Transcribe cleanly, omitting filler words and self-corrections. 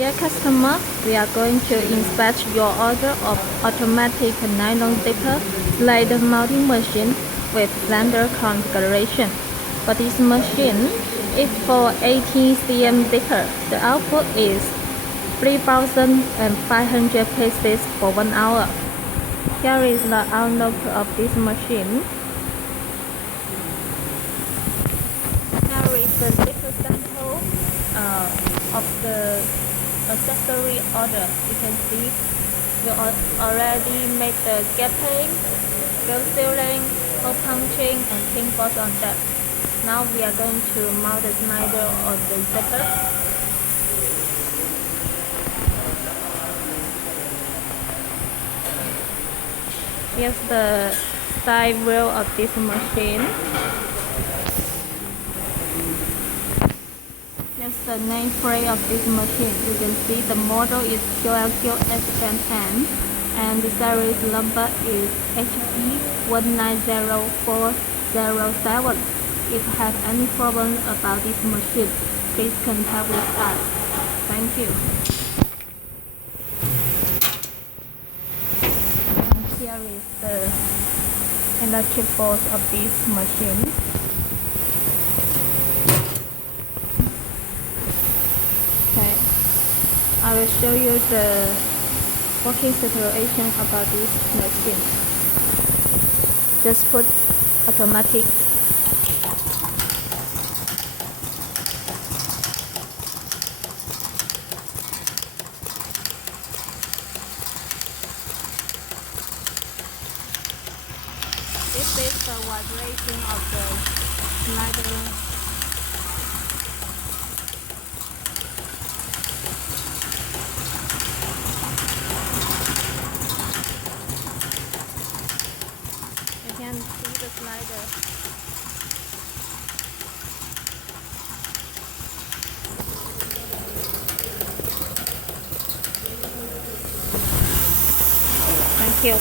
Dear customer, we are going to inspect your order of automatic nylon dipper slide mounting machine with standard configuration. For this machine, it's for 18 cm dipper. The output is 3,500 pieces for 1 hour. Here is the outlook of this machine. Here is the dipper sample of the accessory order. You can see we already made the gapping, bill sealing, hole punching, and pin box on that. Now we are going to mount the slider on the dipper. Here's the side wheel of this machine. Here's the nameplate of this machine. You can see the model is QLQSMN and the series number is HE190407. If you have any problem about this machine, please contact with us. Thank you. And here is the electric board of this machine. Okay, I will show you the working situation about this machine. Just put automatic. This is the vibration of the slider